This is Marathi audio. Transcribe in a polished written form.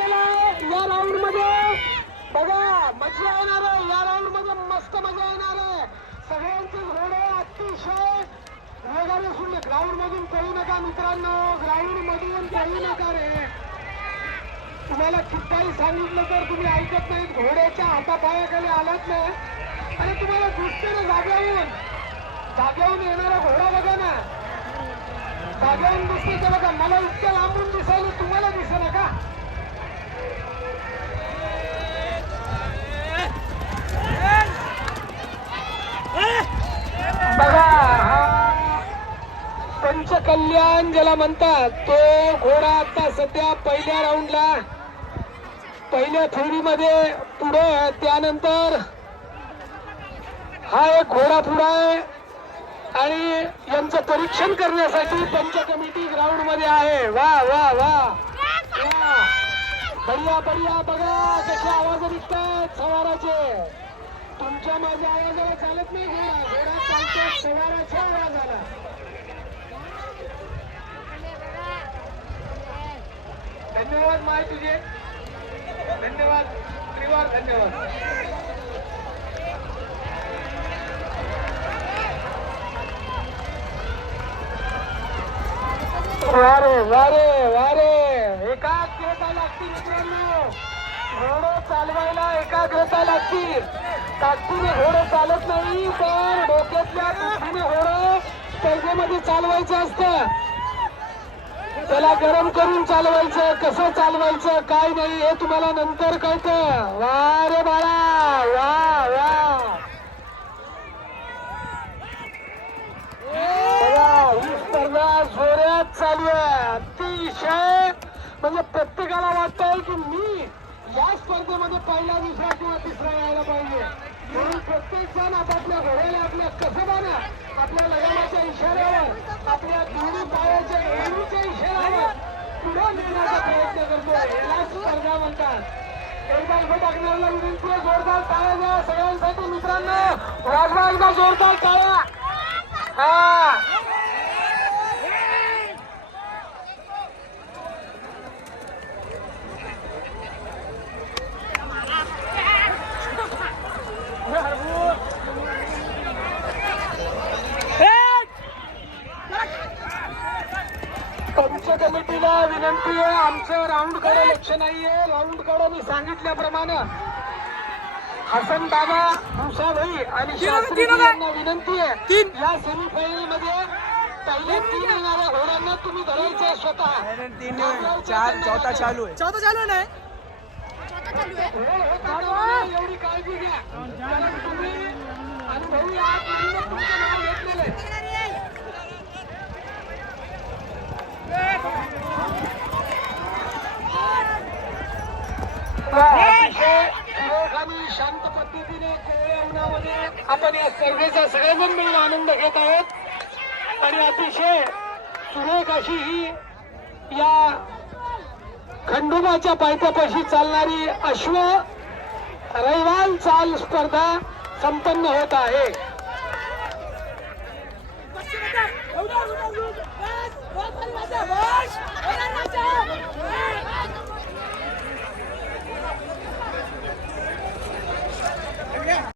घेतलेला आहे या राऊंड मध्ये. बघा मजा येणार आहे या राऊंड मध्ये, मस्त मजा येणार आहे. सगळ्यांचे घोडे अतिशय वेगाने सुटले. ग्राउंड मधून पळू नका मित्रांनो, ग्राउंड मधून पळू नका रे. तुम्हाला कितीही सांगितलं तर तुम्ही ऐकत नाहीत. घोड्याच्या हातापायाखाली आलात नाही आणि तुम्हाला दिसते ना जाग्याहून येणारा घोडा. बघा ना जाग्याहून दिसते ते बघा. मला इतक्या लांबून दिसायला तुम्हाला दिसेना का? बघा हा पंचकल्याण ज्याला म्हणतात तो घोडा आता सध्या पहिल्या राऊंडला पहिल्या फेरीमध्ये पुढे. त्यानंतर हा एक घोडा पुढे आहे आणि यांचं परीक्षण करण्यासाठी पंच कमिटी ग्राउंड मध्ये आहे. वा वा वा बढिया बढिया. बघा कसे आवाज निघतात सवाराचे. तुमच्या माझ्या आवाजाला चालत नाही घोडा चालतो सवाराचा आवाज आला. धन्यवाद माय तुझे, धन्यवाद त्रिवार, धन्यवाद. वारे वारे वारे एकाग्रता लागती मित्रांनो. घोडं चालवायला एकाग्रता लागती. ताकदीने घोडं चालत नाही तर डोक्यातल्या बुद्धीने घोडं स्पर्धेमध्ये चालवायचं असतं. त्याला गरम करून चालवायचं, कसं चालवायचं काय नाही हे तुम्हाला नंतर कळतं. वा रे बाळा वा वा. बघा ही स्पर्धा जोरात चालू आहे. अतिशय म्हणजे प्रत्येकाला वाटतंय की मी या स्पर्धेमध्ये पहिला दुसरा किंवा तिसरा यायला पाहिजे. म्हणून प्रत्येक जण आपापल्या घोड्याला आपल्या कसबाना आपल्या लगामाच्या इशाऱ्यावर आपल्या दोन्ही पायाच्या नेहमीच्या इशाऱ्यावर पुढे नेण्याचा प्रयत्न करतो. याला स्पर्धा म्हणतात. एकदा टाकण्याला विनंती आहे जोरदार टाळ्या द्या सगळ्यांसाठी मित्रांनो. वाजवा एकदा जोरदार टाळ्या. हा पंच कमिटीला विनंती आहे. आमचं राऊंड कडे लक्ष नाहीये. राऊंड कडे मी सांगितल्याप्रमाणे हसन दादा, मुसाभाई आणि शास्त्री यांना विनंती आहे या सेमीफायनल मध्ये पहिल्या 3 येणाऱ्या घोड्यांना तुम्ही धरायचे स्वतः. चौथा चालू आहे. नाही एवढी काळजी घ्या. तुम्ही अनुभवी आहात तुमचं नाव घेतलेलं आहे. आणि शांत पद्धतीने कोवळ्या उन्हामध्ये आपण या स्पर्धेचा सगळेजण मिळून आनंद घेत आहोत. आणि अतिशय सुरेख अशी ही या खंडोबाच्या पायथ्यापाशी चालणारी अश्व रैवाल चाल स्पर्धा संपन्न होत आहे. बस